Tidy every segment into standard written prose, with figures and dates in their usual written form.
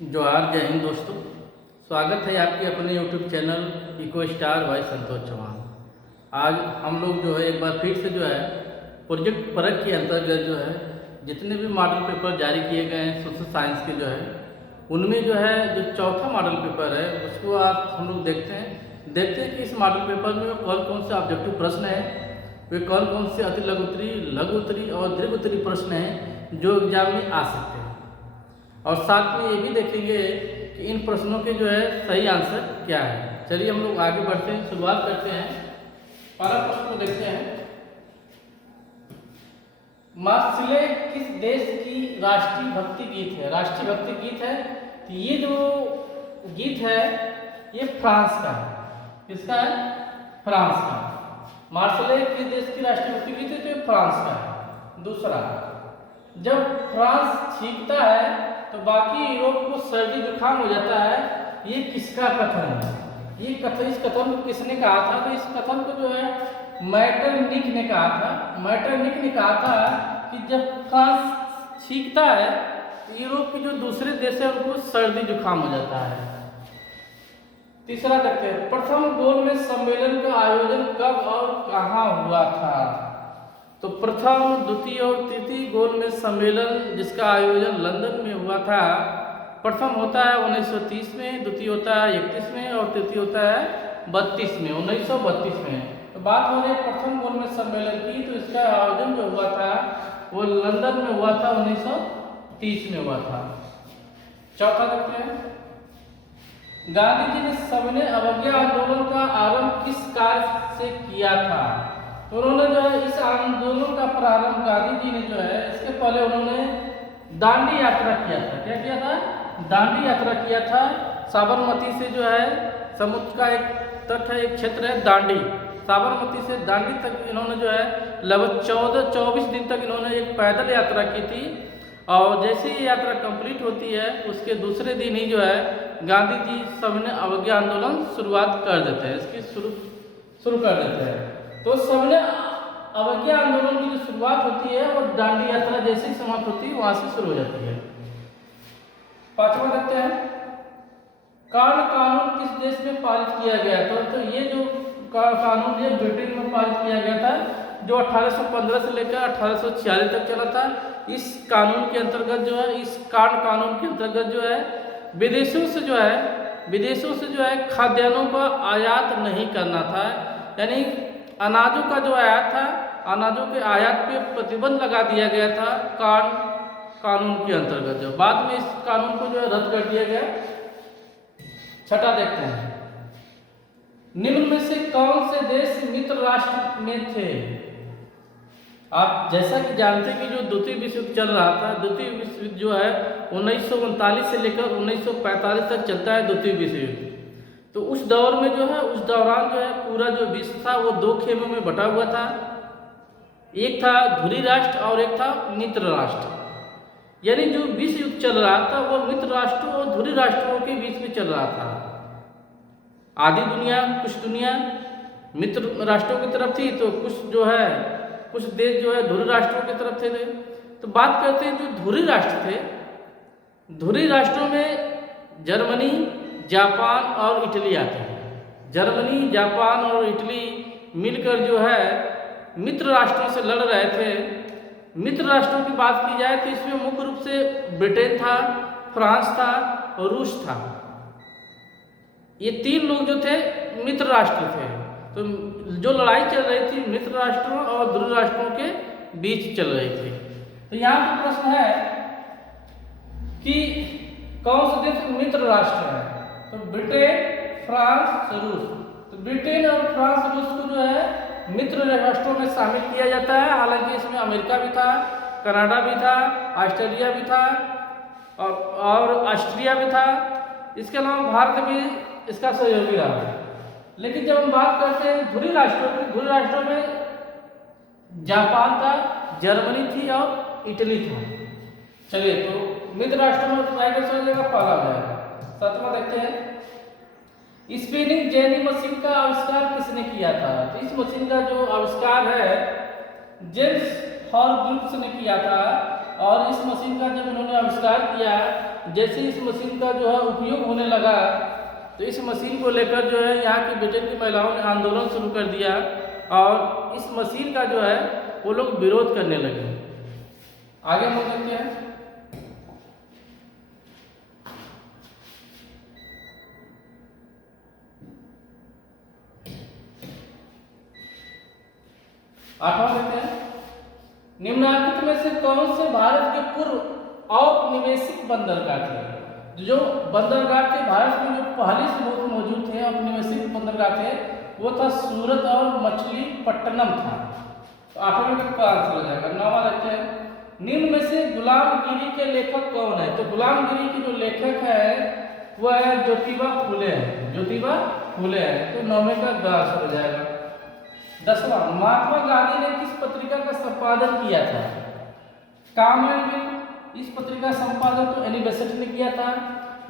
जोहार, जय हिंद दोस्तों। स्वागत है आपके अपने यूट्यूब चैनल इको स्टार भाई संतोष चौहान। आज हम लोग जो है एक बार फिर से जो है प्रोजेक्ट परख के अंतर्गत जो है जितने भी मॉडल पेपर जारी किए गए हैं सोशल साइंस के जो है उनमें जो है जो चौथा मॉडल पेपर है उसको आज हम लोग देखते हैं कि इस मॉडल पेपर में कौन कौन से ऑब्जेक्टिव प्रश्न है, वे कौन कौन से अति लघु उत्तरी और दीर्घ उत्तरी प्रश्न हैं जो एग्जाम में आ सकते हैं। और साथ में ये भी देखेंगे कि इन प्रश्नों के जो है सही आंसर क्या है। चलिए हम लोग आगे बढ़ते हैं, शुरुआत करते हैं। पहला प्रश्न को देखते हैं। मार्सिले किस देश की राष्ट्रीय भक्ति गीत है? राष्ट्रीय भक्ति गीत है तो ये जो गीत है ये फ्रांस का है। किसका है? फ्रांस का। मार्सिले किस देश की राष्ट्रीय भक्ति गीत है तो ये फ्रांस का है। दूसरा, जब फ्रांस छींकता है तो बाकी यूरोप को सर्दी जुकाम हो जाता है, ये किसका कथन है? इस कथन को किसने कहा था? तो इस कथन को जो है मैटरनिक ने कहा था। मैटरनिक ने कहा था कि जब फ्रांस छींकता है तो यूरोप के जो दूसरे देश है उनको सर्दी जुकाम हो जाता है। तीसरा देखते हैं, प्रथम गोलमेज सम्मेलन का आयोजन कब और कहाँ हुआ था? तो प्रथम, द्वितीय और तृतीय गोलमेज सम्मेलन जिसका आयोजन लंदन में हुआ था, प्रथम होता है 1930 में, द्वितीय होता है 31 में और तृतीय होता है 32 में, 1932 में। तो बात हो रही है प्रथम गोलमेज सम्मेलन की, तो इसका आयोजन जो हुआ था वो लंदन में हुआ था, 1930 में हुआ था। चौथा देखते हैं, गांधी जी ने सविनय अवज्ञा आंदोलन का आरंभ किस कार्य से किया था? तो उन्होंने जो है इस आंदोलन का प्रारंभ गांधी जी ने जो है इसके पहले उन्होंने दांडी यात्रा किया था। क्या किया था? दांडी यात्रा किया था। साबरमती से जो है समुद्र का एक तट है, एक क्षेत्र है दांडी, साबरमती से दांडी तक इन्होंने जो है लगभग 24 दिन तक इन्होंने एक पैदल यात्रा की थी। और जैसे ही यात्रा कंप्लीट होती है उसके दूसरे दिन ही जो है गांधी जी सविनय अवज्ञा आंदोलन शुरुआत कर देते हैं, इसकी शुरू कर देते हैं। तो सविनय अवज्ञा आंदोलन की जो शुरुआत होती है वो दांडी यात्रा जैसे ही समाप्त होती है वहां से शुरू हो जाती है। पांचवा देखते हैं, कार्ल कानून किस देश में पारित किया गया था? तो ये जो कानून ये ब्रिटेन में पारित किया गया था, जो 1815 से लेकर 1846 तक चला था। इस कानून के अंतर्गत जो है, इस कार्ल कानून के अंतर्गत जो है विदेशों से जो है खाद्यान्नों का आयात नहीं करना था। यानी अनाजों का जो आयात था, अनाजों के आयात पे प्रतिबंध लगा दिया गया था कार्ल कानून के अंतर्गत। जो बाद में इस कानून को जो है रद्द कर दिया गया। छठा देखते हैं, निम्न में से कौन से देश मित्र राष्ट्र में थे? आप जैसा कि जानते हैं कि जो द्वितीय विश्व युद्ध चल रहा था, द्वितीय विश्व युद्ध जो है 1939 से लेकर 1945 तक चलता है द्वितीय विश्व युद्ध। तो उस दौर में जो है, उस दौरान जो है पूरा जो विश्व था वो दो खेमों में बटा हुआ था। एक था ध्रुवीय राष्ट्र और एक था मित्र राष्ट्र। यानी जो विश्व युद्ध चल रहा था वो मित्र राष्ट्रों और ध्रुवीय राष्ट्रों के बीच में चल रहा था। आधी दुनिया, कुछ दुनिया मित्र राष्ट्रों की तरफ थी, तो कुछ देश जो है ध्रुवीय राष्ट्रों की तरफ थे। तो बात करते हैं जो ध्रुवीय राष्ट्र थे, ध्रुवीय राष्ट्रों में जर्मनी, जापान और इटली आते हैं। जर्मनी, जापान और इटली मिलकर जो है मित्र राष्ट्रों से लड़ रहे थे। मित्र राष्ट्रों की बात की जाए तो इसमें मुख्य रूप से ब्रिटेन था, फ्रांस था और रूस था। ये तीन लोग जो थे मित्र राष्ट्र थे। तो जो लड़ाई चल रही थी मित्र राष्ट्रों और ध्रुवीय राष्ट्रों के बीच चल रही थी। तो यहाँ पर प्रश्न है कि कौन सा देश मित्र राष्ट्र है? तो ब्रिटेन, फ्रांस, रूस। तो ब्रिटेन और फ्रांस, रूस को जो है मित्र राष्ट्रों में शामिल किया जाता है। हालांकि इसमें अमेरिका भी था, कनाडा भी था, ऑस्ट्रेलिया भी था और ऑस्ट्रिया भी था। इसके अलावा भारत भी इसका सहयोगी रहा है। लेकिन जब हम बात करते हैं ध्रुवीय राष्ट्रों की, ध्रुवीय राष्ट्रों में जापान था, जर्मनी थी और इटली था। चलिए, तो मित्र राष्ट्रों में राइट आंसर हो जाएगा पहला हो जाएगा। सातवां देखते हैं, स्पिनिंग जेनी मशीन का आविष्कार किसने किया था? तो इस मशीन का जो आविष्कार है जेम्स हॉर्ग्रीव्स ने किया था। और इस मशीन का जब उन्होंने आविष्कार किया, जैसे इस मशीन का जो है उपयोग होने लगा, तो इस मशीन को लेकर जो है यहाँ की ब्रिटेन की महिलाओं ने आंदोलन शुरू कर दिया और इस मशीन का जो है वो लोग विरोध करने लगे। आगे हम लोग देखते हैं। आठवां देखते हैं, निम्नलिखित में से कौन से भारत के पूर्व औपनिवेशिक बंदरगाह थे? जो बंदरगाह थे भारत में जो पहले से मौजूद थे, औपनिवेशिक बंदरगाह थे, वो था सूरत और मछलीपट्टनम था। तो आठवें का आंसर हो जाएगा। नौवां देखते हैं, निम्न में से गुलामगिरी के लेखक कौन है? तो गुलामगिरी के जो लेखक है वह है ज्योतिबा फुले है। ज्योतिबा फुले है। तो नौवें का आंसर हो जाएगा। 10वां, महात्मा गांधी ने किस पत्रिका का संपादन किया था? कॉमनवेल्थ, इस पत्रिका संपादन तो एनी बेसेंट ने किया था।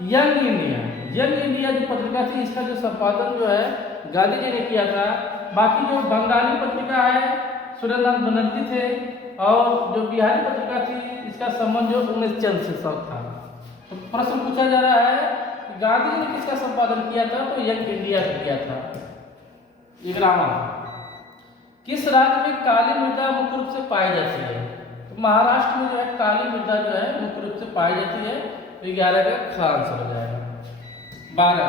यंग इंडिया, यंग इंडिया जो पत्रिका थी इसका जो संपादन जो है गांधी जी ने किया था। बाकी जो बंगाली पत्रिका है सुरेंद्रनाथ बनर्जी थे और जो बिहारी पत्रिका थी इसका संबंध जो उमेश चंद्र से था। तो प्रश्न पूछा जा रहा है कि गांधी जी ने किसका संपादन किया था? तो यंग इंडिया का किया था। 11वां, किस राज्य में काली मृदा मुख्य रूप से पाई जाती है? तो महाराष्ट्र में जो है काली मृदा जो है मुख्य रूप से पाई जाती है। तो 11 का ख आंसर हो जाएगा। 12,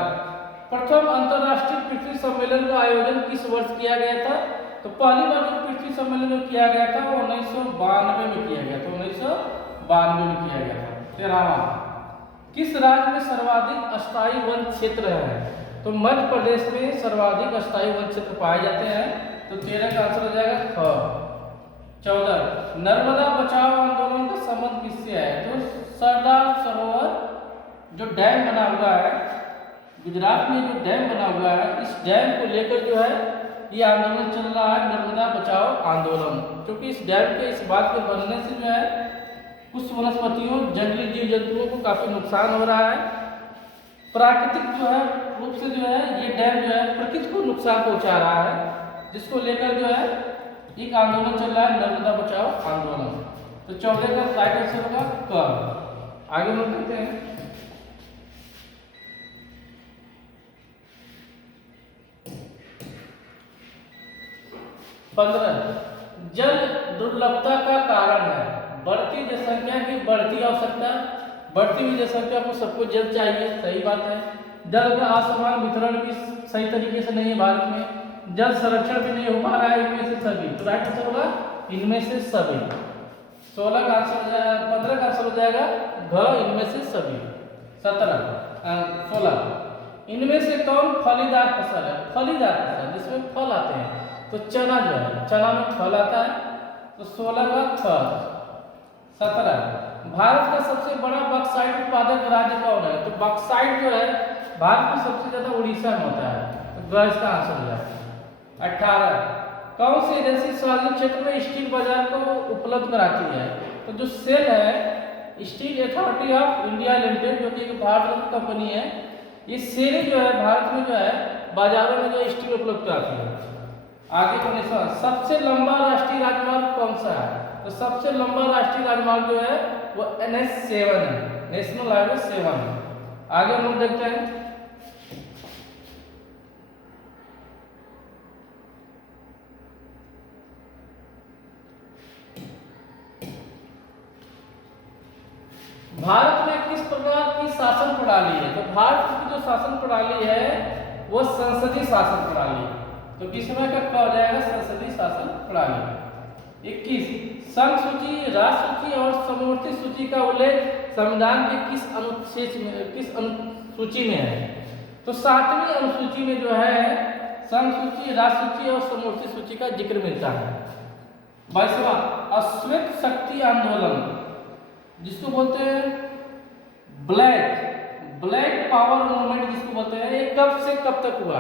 प्रथम अंतर्राष्ट्रीय पृथ्वी सम्मेलन का आयोजन किस वर्ष किया गया था? तो पहली बार जो पृथ्वी सम्मेलन जो किया गया था वो 1992 में किया गया था। 1992 में किया गया था। 13वां, किस राज्य में सर्वाधिक अस्थायी वन क्षेत्र है? तो मध्य प्रदेश में सर्वाधिक अस्थायी वन क्षेत्र पाए जाते हैं। तो 13 का आंसर हो जाएगा ख। 14, नर्मदा बचाओ आंदोलन का संबंध किससे है? तो सरदार सरोवर जो डैम बना हुआ है गुजरात में, जो डैम बना हुआ है, इस डैम को लेकर जो है ये आंदोलन चल रहा है, नर्मदा बचाओ आंदोलन। क्योंकि इस डैम के इस बात के बनने से जो है कुछ वनस्पतियों जंगली जीव जंतुओं को काफी नुकसान हो रहा है। प्राकृतिक जो है रूप से जो है ये डैम जो है प्रकृति को नुकसान पहुंचा रहा है, जिसको लेकर जो है एक आंदोलन चल रहा है, नर्मदा बचाओ आंदोलन। तो 14 का राइट आंसर होगा क। आगे हम देखते हैं। 15, जल दुर्लभता का कारण है? बढ़ती जनसंख्या की बढ़ती आवश्यकता, बढ़ती हुई जनसंख्या को सबको जल चाहिए, सही बात है। जल का असमान वितरण भी सही तरीके से नहीं है भारत में। जल संरक्षण भी नहीं हो पा रहा है। इनमें से सभी, तो राइट आंसर होगा इनमें से सभी। 16 का आंसर हो जाएगा, 15 का आंसर हो जाएगा घ, इनमें से सभी। 16, इनमें से कौन फलीदार फसल है? फलीदार फसल जिसमें फल आते हैं, तो चना जो है, चना में फल आता है। तो 16 का ख। 17, भारत का सबसे बड़ा बॉक्साइट उत्पादक राज्य कौन है? तो बॉक्साइट जो है भारत में सबसे ज्यादा उड़ीसा में होता है। तो ग इसका आंसर हो जाएगा। 18, कौन सी एजेंसी सार्वजनिक क्षेत्र में स्टील बाजार को उपलब्ध कराती है? तो जो सेल है steel authority of India limited, जो कि एक भारत की कंपनी है, ये सेल जो है भारत में जो है बाजारों में जो स्टील उपलब्ध कराती है। आगे 19, सबसे लंबा राष्ट्रीय राजमार्ग कौन सा है? तो सबसे लंबा राष्ट्रीय राजमार्ग जो है वो NH7 है, नेशनल हाईवे 7 है। आगे हम लोग देखते हैं। भारत में किस प्रकार की शासन प्रणाली है? तो भारत की जो शासन प्रणाली है वो संसदीय शासन प्रणाली है। तो 20वें का क्या हो जाएगा? संसदीय शासन प्रणाली। 21, संघ सूची, राष्ट्र सूची और समवर्ती सूची का उल्लेख संविधान के किस अनुसूची में है? तो 7वीं अनुसूची में जो है संघ सूची, राष्ट्र सूची और समवर्ती सूची का जिक्र मिलता है। 22वां, अश्वेत शक्ति आंदोलन जिसको बोलते हैं ब्लैक पावर मूवमेंट जिसको बोलते हैं, ये कब से कब तक हुआ?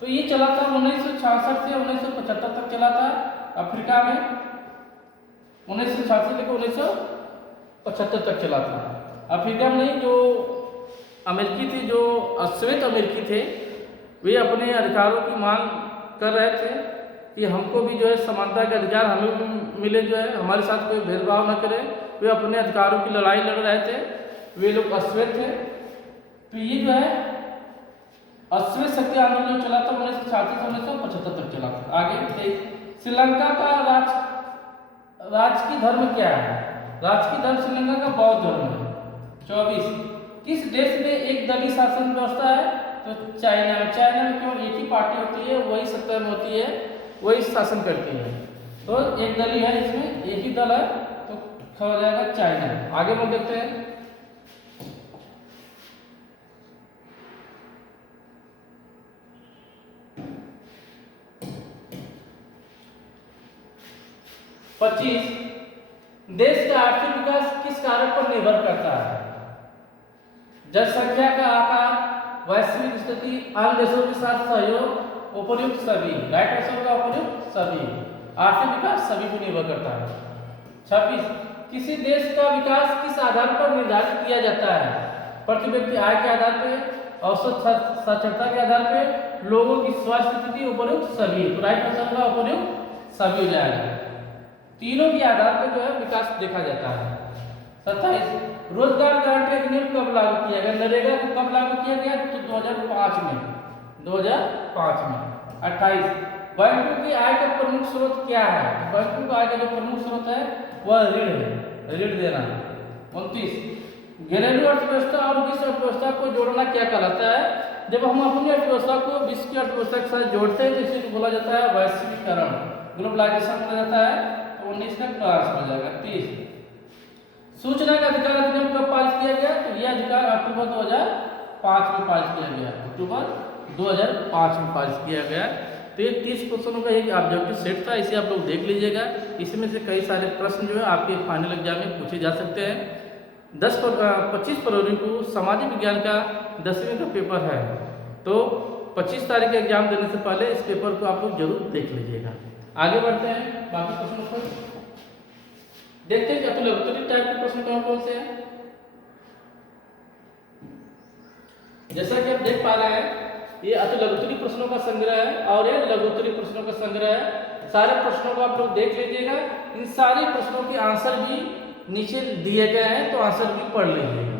तो ये चला था 1966 से 1975 तक चला था अफ्रीका में। 1966 लेकर 1975 तक चला था अफ्रीका में। नहीं, जो अमेरिकी थे, जो अश्वेत अमेरिकी थे, वे अपने अधिकारों की मांग कर रहे थे कि हमको भी जो है समानता के अधिकार हमें मिले, जो है हमारे साथ कोई भेदभाव न करे। वे अपने अधिकारों की लड़ाई लड़ रहे थे, वे लोग अश्वेत थे। तो ये जो है अश्वेत शक्ति आंदोलन जो चला था 1936 से 1975 तक चला था। आगे श्रीलंका का राजकीय धर्म क्या है? राजकीय धर्म श्रीलंका का बौद्ध धर्म है। 24 किस देश में एक दलीय शासन व्यवस्था है? तो चाइना में। चाइना में क्यों? एक ही पार्टी होती है, वही सत्ता में होती है, वही शासन करती है। तो एक दलीय है, इसमें एक ही दल है, तो हो जाएगा चाइना। आगे बढ़ देखते हैं। पच्चीस देश का आर्थिक विकास किस कारक पर निर्भर करता है? जनसंख्या का आकार, वैश्विक स्थिति, अन्य देशों के साथ सहयोग, उपयुक्त सभी। राइट आंसर का उपयुक्त सभी। आर्थिक विकास सभी पर निर्भर करता है। 26 किसी देश का विकास किस आधार पर निर्धारित किया जाता है? प्रति व्यक्ति आय के आधार पर, औसत साक्षरता के आधार पर, लोगों की स्वास्थ्य स्थिति, उपयुक्त सभी। तो राइट आंसर का उपयुक्त सभी हो जाएगा। तीनों के आधार पर जो है विकास देखा जाता है। 27 रोजगार गारंटी अधिनियम कब लागू किया गया? नरेगा को कब लागू किया गया? तो 2005 में। 2005 में। 28 बैंकों की आय का प्रमुख स्रोत क्या है? बैंकों का आय का जो प्रमुख स्रोत है वह ऋण है, ऋण देना। 29 घरेलू अर्थव्यवस्था और विश्व अर्थव्यवस्था को जोड़ना क्या कहलाता है? जब हम अपनी अर्थव्यवस्था को विश्व की अर्थव्यवस्था के साथ जोड़ते हैं तो इसे बोला जाता है वैश्वीकरण, ग्लोबलाइजेशन बोला जाता है। 19 का क्लास हो जाएगा। 30 सूचना का अधिकार अधिनियम कब पारित किया गया? तो यह अधिकार अक्टूबर 2005 में पारित किया गया। अक्टूबर 2005 में पारित किया गया। तो ये 30 क्वेश्चनों का एक ऑब्जेक्टिव सेट था, इसे आप लोग देख लीजिएगा। इसमें से कई सारे प्रश्न जो है आपके फाइनल एग्जाम में पूछे जा सकते हैं। 25 फरवरी को सामाजिक विज्ञान का 10वीं का पेपर है, तो 25 तारीख का एग्जाम देने से पहले इस पेपर को आप लोग जरूर देख लीजिएगा। आगे बढ़ते हैं बाकी प्रश्नों पर। देखते हैं कि अतुलग्तरी टाइप के प्रश्न कौन कौन से हैं। जैसा कि आप देख पा रहे हैं, ये अतुलग्तरी प्रश्नों का संग्रह है और ये लघुत्तरी प्रश्नों का संग्रह है। सारे प्रश्नों को आप लोग देख लीजिएगा। इन सारे प्रश्नों के आंसर भी नीचे दिए गए हैं, तो आंसर भी पढ़ लीजिएगा।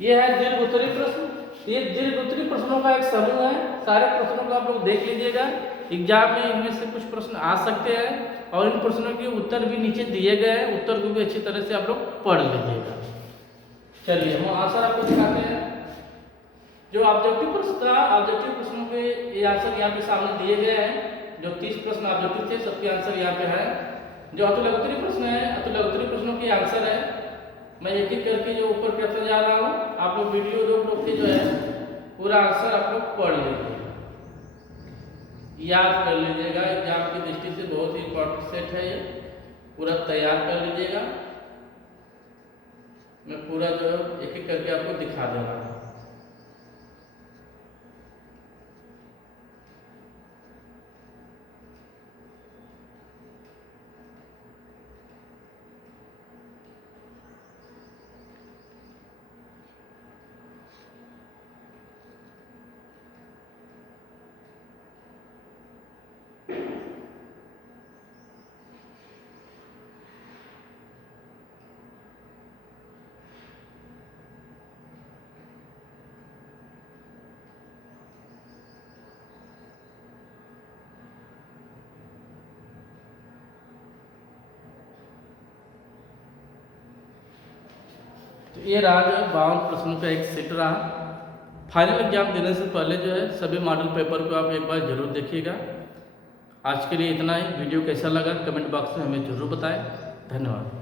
ये है दीर्घोत्तरी प्रश्न। ये दीर्घोत्तरी प्रश्नों का एक समूह है। सारे प्रश्नों को आप लोग देख लीजिएगा। एग्जाम में इनमें से कुछ प्रश्न आ सकते हैं और इन प्रश्नों के उत्तर भी नीचे दिए गए हैं। उत्तर को भी अच्छी तरह से आप लोग पढ़ लीजिएगा। चलिए हम आंसर आपको दिखाते हैं। जो ऑब्जेक्टिव प्रश्न था, ऑब्जेक्टिव प्रश्नों के ये आंसर यहाँ पे सामने दिए गए हैं। जो 30 प्रश्न ऑब्जेक्टिव थे, सबके आंसर यहाँ पे है। जो अतुलग्तरी प्रश्न है, अतुलग्तरी प्रश्नों के आंसर है। मैं एक एक करके जो ऊपर करते जा रहा हूँ, आप लोग वीडियो जो है पूरा आंसर आप लोग पढ़ लीजिएगा, याद कर लीजिएगा। एग्जाम की दृष्टि से बहुत ही इंपॉर्टेंट सेट है, ये पूरा तैयार कर लीजिएगा। मैं पूरा जो है एक एक करके आपको दिखा दे रहा हूँ। तो ये रहा जो है 52 प्रश्नों का एक सेट रहा। फाइनल एग्जाम देने से पहले जो है सभी मॉडल पेपर को आप एक बार जरूर देखिएगा। आज के लिए इतना ही। वीडियो कैसा लगा कमेंट बॉक्स में हमें जरूर बताएं। धन्यवाद।